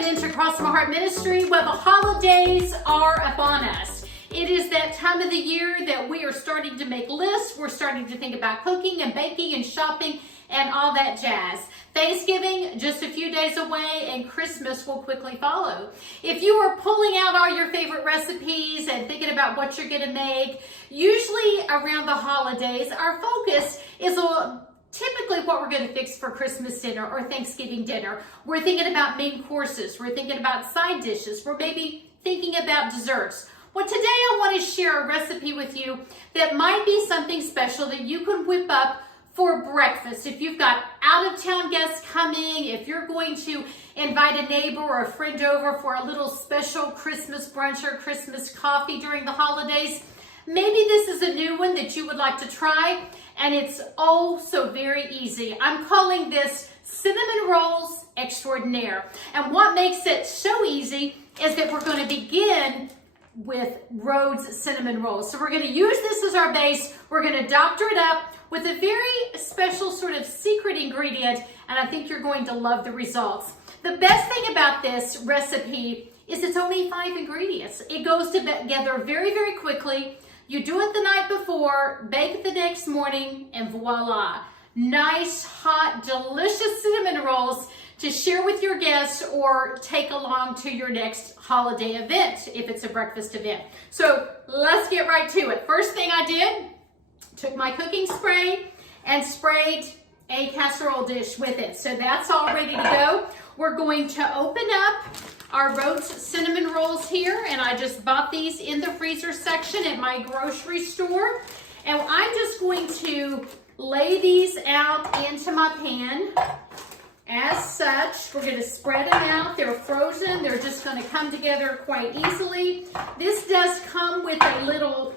Welcome into Cross My Heart Ministry. Well, the holidays are upon us. It is that time of the year that we are starting to make lists. We're starting to think about cooking and baking and shopping and all that jazz. Thanksgiving, just a few days away, and Christmas will quickly follow. If you are pulling out all your favorite recipes and thinking about what you're going to make, usually around the holidays, our focus is typically what we're going to fix for Christmas dinner or Thanksgiving dinner. We're thinking about main courses. We're thinking about side dishes. We're maybe thinking about desserts. Well, today I want to share a recipe with you that might be something special that you can whip up for breakfast. If you've got out-of-town guests coming, if you're going to invite a neighbor or a friend over for a little special Christmas brunch or Christmas coffee during the holidays, maybe this is a new one that you would like to try, and it's oh so very easy. I'm calling this Cinnamon Rolls Extraordinaire. And what makes it so easy is that we're going to begin with Rhodes cinnamon rolls. So we're going to use this as our base. We're going to doctor it up with a very special sort of secret ingredient, and I think you're going to love the results. The best thing about this recipe is it's only 5 ingredients. It goes together very, very quickly. You do it the night before, bake it the next morning, and voila. Nice, hot, delicious cinnamon rolls to share with your guests or take along to your next holiday event if it's a breakfast event. So let's get right to it. First thing I did, took my cooking spray and sprayed a casserole dish with it. So that's all ready to go. We're going to open up our Rhodes cinnamon rolls here, and I just bought these in the freezer section at my grocery store. And I'm just going to lay these out into my pan. As such, we're going to spread them out. They're frozen. They're just going to come together quite easily. This does come with a little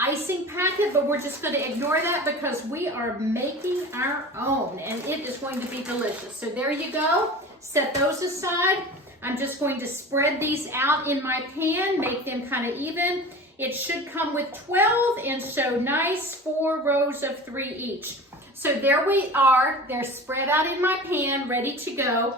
icing packet, but we're just going to ignore that because we are making our own, and it is going to be delicious. So there you go. Set those aside. I'm just going to spread these out in my pan, make them kind of even. It should come with 12, and so nice 4 rows of 3 each. So there we are. They're spread out in my pan, ready to go.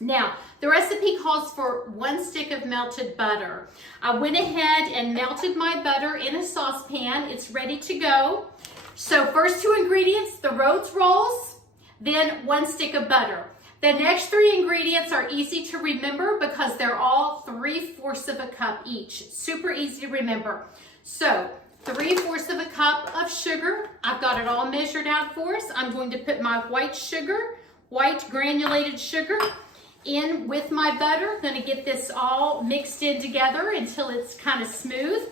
Now, the recipe calls for 1 stick of melted butter. I went ahead and melted my butter in a saucepan. It's ready to go. So first 2 ingredients, the Rhodes rolls, then 1 stick of butter. The next 3 ingredients are easy to remember because they're all 3/4 of a cup each. Super easy to remember. So 3/4 of a cup of sugar. I've got it all measured out for us. I'm going to put my white sugar, white granulated sugar, in with my butter. Going to get this all mixed in together until it's kind of smooth.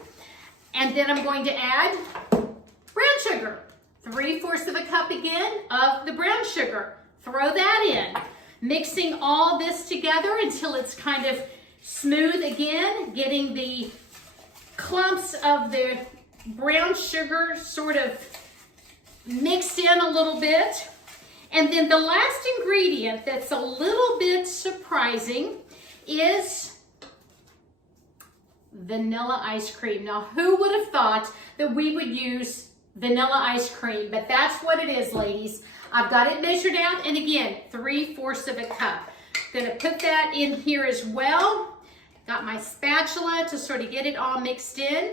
And then I'm going to add brown sugar. 3/4 of a cup again of the brown sugar. Throw that in. Mixing all this together until it's kind of smooth again, getting the clumps of the brown sugar sort of mixed in a little bit. And then the last ingredient that's a little bit surprising is vanilla ice cream. Now, who would have thought that we would use vanilla ice cream? But that's what it is, ladies. I've got it measured out, and again, 3/4 of a cup. Gonna put that in here as well. Got my spatula to sort of get it all mixed in.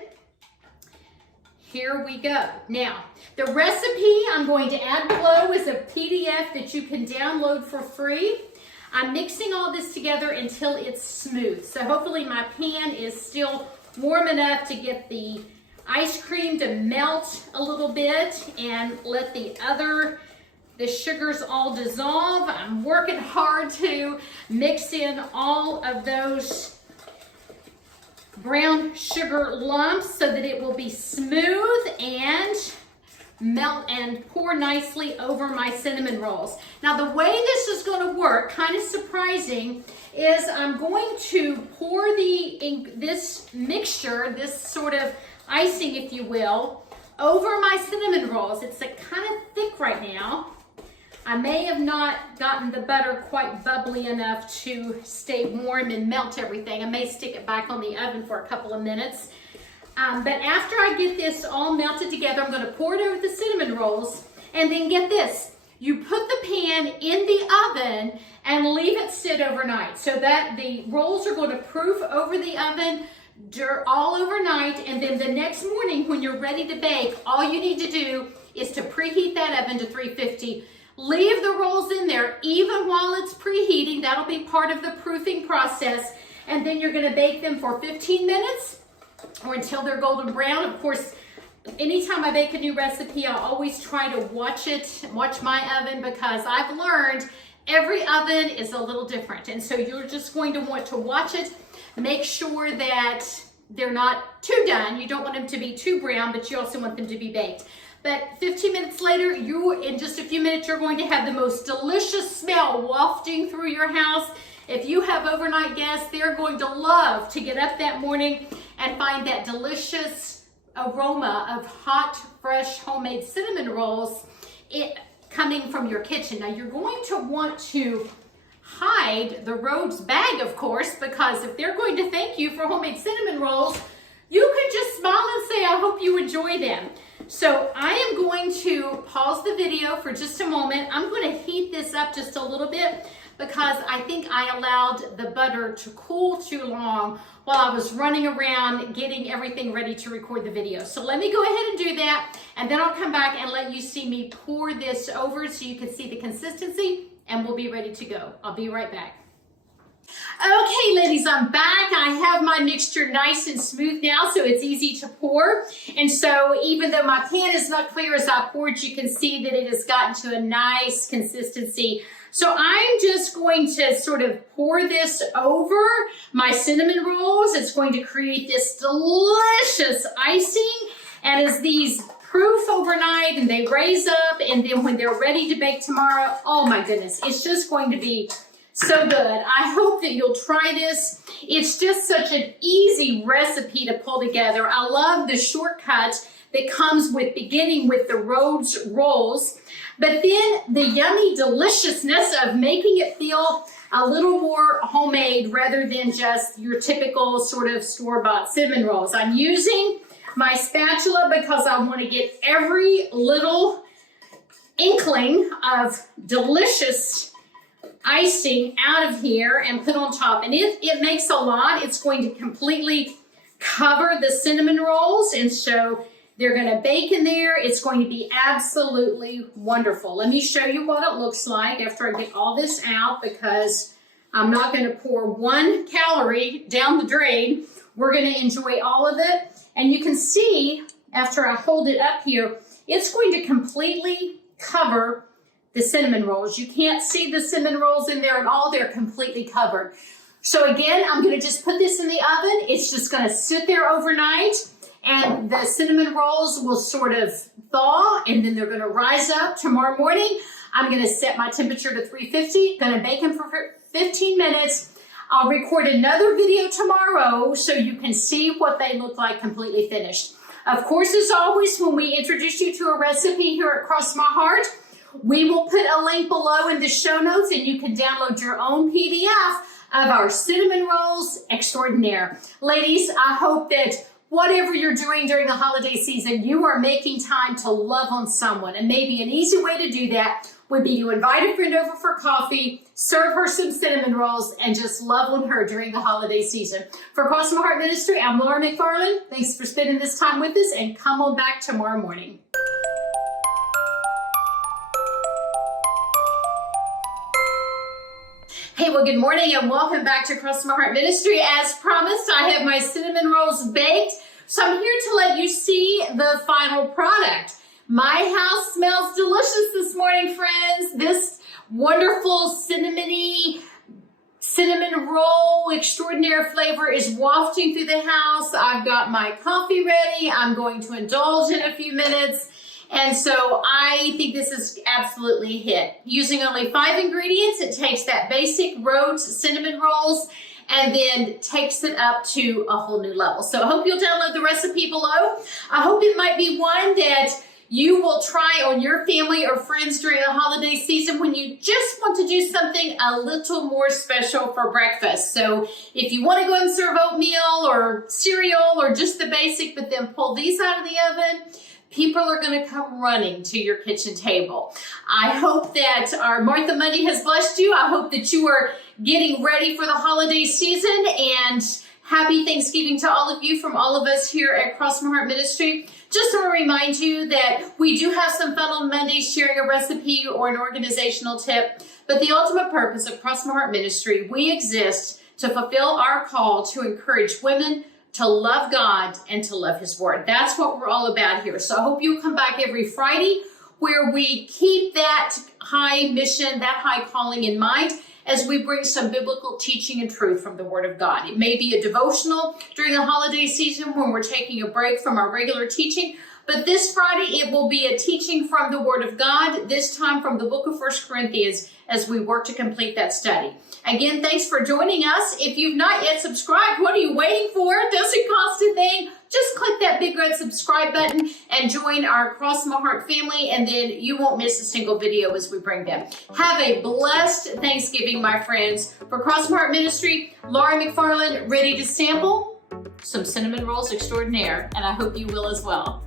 Here we go. Now, the recipe I'm going to add below is a PDF that you can download for free. I'm mixing all this together until it's smooth. So hopefully my pan is still warm enough to get the ice cream to melt a little bit and let the sugars all dissolve. I'm working hard to mix in all of those brown sugar lumps so that it will be smooth and melt and pour nicely over my cinnamon rolls. Now, the way this is going to work, kind of surprising, is I'm going to pour this mixture, this sort of icing, if you will, over my cinnamon rolls. It's kind of thick right now. I may have not gotten the butter quite bubbly enough to stay warm and melt everything. I may stick it back on the oven for a couple of minutes. But after I get this all melted together, I'm going to pour it over the cinnamon rolls. And then get this. you put the pan in the oven and leave it sit overnight so that the rolls are going to proof over the oven all overnight, and then the next morning when you're ready to bake, all you need to do is to preheat that oven to 350. Leave the rolls in there even while it's preheating. That'll be part of the proofing process, and then you're going to bake them for 15 minutes or until they're golden brown. Of course, anytime I bake a new recipe, I always try to watch my oven, because I've learned every oven is a little different, and so you're just going to want to watch it. Make sure that they're not too done. You don't want them to be too brown, but you also want them to be baked. But 15 minutes later, in just a few minutes, you're going to have the most delicious smell wafting through your house. If you have overnight guests, they're going to love to get up that morning and find that delicious aroma of hot, fresh, homemade cinnamon rolls coming from your kitchen. Now, you're going to want to hide the Rhodes bag, of course, because if they're going to thank you for homemade cinnamon rolls, you can just smile and say, I hope you enjoy them. So I am going to pause the video for just a moment. I'm going to heat this up just a little bit because I think I allowed the butter to cool too long while I was running around getting everything ready to record the video. So let me go ahead and do that, and then I'll come back and let you see me pour this over so you can see the consistency, and we'll be ready to go. I'll be right back. Okay, ladies, I'm back. I have my mixture nice and smooth now, so it's easy to pour. And so even though my pan is not clear as I poured, you can see that it has gotten to a nice consistency. So I'm just going to sort of pour this over my cinnamon rolls. It's going to create this delicious icing. And as these proof overnight and they raise up, and then when they're ready to bake tomorrow, oh my goodness, it's just going to be so good. I hope that you'll try this. It's just such an easy recipe to pull together. I love the shortcut that comes with beginning with the Rhodes rolls, but then the yummy deliciousness of making it feel a little more homemade rather than just your typical sort of store-bought cinnamon rolls. I'm using my spatula because I want to get every little inkling of delicious icing out of here and put on top. And it makes a lot. It's going to completely cover the cinnamon rolls, and so they're going to bake in there. It's going to be absolutely wonderful. Let me show you what it looks like after I get all this out, because I'm not going to pour 1 calorie down the drain. We're going to enjoy all of it. And you can see after I hold it up here, it's going to completely cover the cinnamon rolls. You can't see the cinnamon rolls in there at all. They're completely covered. So again, I'm going to just put this in the oven. It's just going to sit there overnight, and the cinnamon rolls will sort of thaw, and then they're going to rise up tomorrow morning. I'm going to set my temperature to 350, going to bake them for 15 minutes. I'll record another video tomorrow so you can see what they look like completely finished. Of course, as always, when we introduce you to a recipe here at Cross My Heart, we will put a link below in the show notes, and you can download your own PDF of our cinnamon rolls extraordinaire. Ladies, I hope that whatever you're doing during the holiday season, you are making time to love on someone. And maybe an easy way to do that would be to invite a friend over for coffee, serve her some cinnamon rolls, and just love on her during the holiday season. For Cross My Heart Ministry, I'm Laura McFarland. Thanks for spending this time with us, and come on back tomorrow morning. Hey, well, good morning and welcome back to Cross My Heart Ministry. As promised, I have my cinnamon rolls baked, so I'm here to let you see the final product. My house smells delicious this morning, friends. This wonderful cinnamon roll extraordinaire flavor is wafting through the house. I've got my coffee ready. I'm going to indulge in a few minutes. And so I think this is absolutely a hit. Using only 5 ingredients, it takes that basic Rhodes cinnamon rolls and then takes it up to a whole new level. So I hope you'll download the recipe below. I hope it might be one that you will try on your family or friends during the holiday season when you just want to do something a little more special for breakfast. So if you want to go and serve oatmeal or cereal or just the basic, but then pull these out of the oven, people are going to come running to your kitchen table. I hope that our Martha Monday has blessed you. I hope that you are getting ready for the holiday season, and happy Thanksgiving to all of you from all of us here at Cross My Heart Ministry. Just to remind you that we do have some fun on Mondays, sharing a recipe or an organizational tip. But the ultimate purpose of Cross My Heart Ministry, we exist to fulfill our call to encourage women to love God and to love His Word. That's what we're all about here. So I hope you'll come back every Friday where we keep that high mission, that high calling in mind, as we bring some biblical teaching and truth from the Word of God. It may be a devotional during the holiday season when we're taking a break from our regular teaching, but this Friday it will be a teaching from the Word of God, this time from the book of 1 Corinthians, as we work to complete that study. Again, thanks for joining us. If you've not yet subscribed, what are you waiting for? It doesn't cost a thing. Just click that big red subscribe button and join our Cross My Heart family, and then you won't miss a single video as we bring them. Have a blessed Thanksgiving, my friends. For Cross My Heart Ministry, Laura McFarland, ready to sample some cinnamon rolls extraordinaire, and I hope you will as well.